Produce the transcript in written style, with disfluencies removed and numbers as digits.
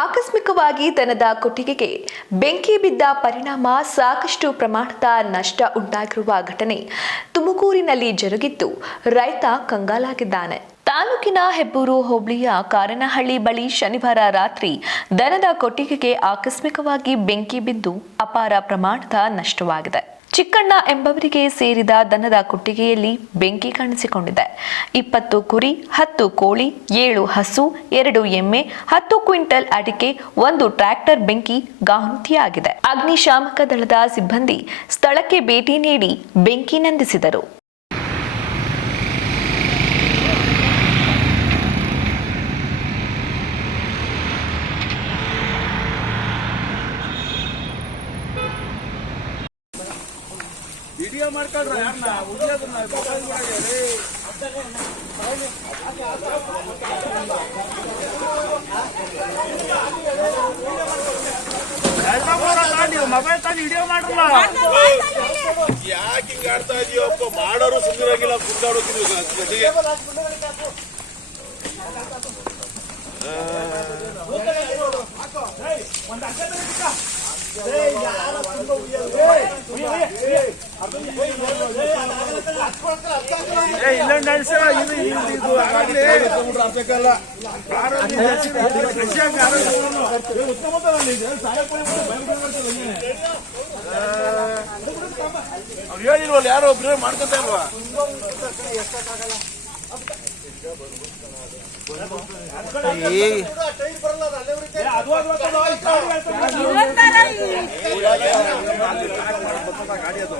ಆಕಸ್ಮಿಕವಾಗಿ ದನದ ಕೊಟ್ಟಿಗೆಗೆ ಬೆಂಕಿ ಬಿದ್ದ ಪರಿಣಾಮ ಸಾಕಷ್ಟು ಪ್ರಮಾಣದ ನಷ್ಟ ಉಂಟಾಗಿರುವ ಘಟನೆ ತುಮಕೂರಿನಲ್ಲಿ ಜರುಗಿದ್ದು ರೈತ ಕಂಗಾಲಾಗಿದ್ದಾನೆ. ತಾಲೂಕಿನ ಹೆಬ್ಬೂರು ಹೋಬಳಿಯ ಕಾರನಹಳ್ಳಿ ಬಳಿ ಶನಿವಾರ ರಾತ್ರಿ ದನದ ಕೊಟ್ಟಿಗೆಗೆ ಆಕಸ್ಮಿಕವಾಗಿ ಬೆಂಕಿ ಬಿದ್ದು ಅಪಾರ ಪ್ರಮಾಣದ ನಷ್ಟವಾಗಿದೆ. ಚಿಕ್ಕಣ್ಣ ಎಂಬವರಿಗೆ ಸೇರಿದ ದನದ ಕೊಟ್ಟಿಗೆಯಲ್ಲಿ ಬೆಂಕಿ ಕಾಣಿಸಿಕೊಂಡಿದೆ. 20 ಕುರಿ, 10 ಕೋಳಿ, 7 ಹಸು, 2 ಎಮ್ಮೆ, 10 ಕ್ವಿಂಟಲ್ ಅಡಿಕೆ, 1 ಟ್ರ್ಯಾಕ್ಟರ್ ಬೆಂಕಿ ಗಾಹುತಿಯಾಗಿದೆ. ಅಗ್ನಿಶಾಮಕ ದಳದ ಸಿಬ್ಬಂದಿ ಸ್ಥಳಕ್ಕೆ ಭೇಟಿ ನೀಡಿ ಬೆಂಕಿ ನಂದಿಸಿದರು. ವಿಡಿಯೋ ಮಾಡ್ಕೊಂಡ್ರ ಯಾರನ್ನ ಉದ್ಯೋಗನ ನೀವು ಮೊಬೈಲ್ ತಂದು ವಿಡಿಯೋ ಮಾಡ್ರಲ್ಲ. ಯಾಕೆ ಹಿಂಗ ಆಡ್ತಾ ಇದೀಯಪ್ಪ? ಮಾಡೋರು ಸುಂದರಾಗಿಲ್ಲ, ಕುಂದಾಡೋದು ಹೇಳಿಲ್ವಲ್ಲ, ಯಾರೋ ಒಬ್ರು ಮಾಡ್ಕೊತಾ ಇಲ್ವಾ? ಗಾಡಿ ಅದು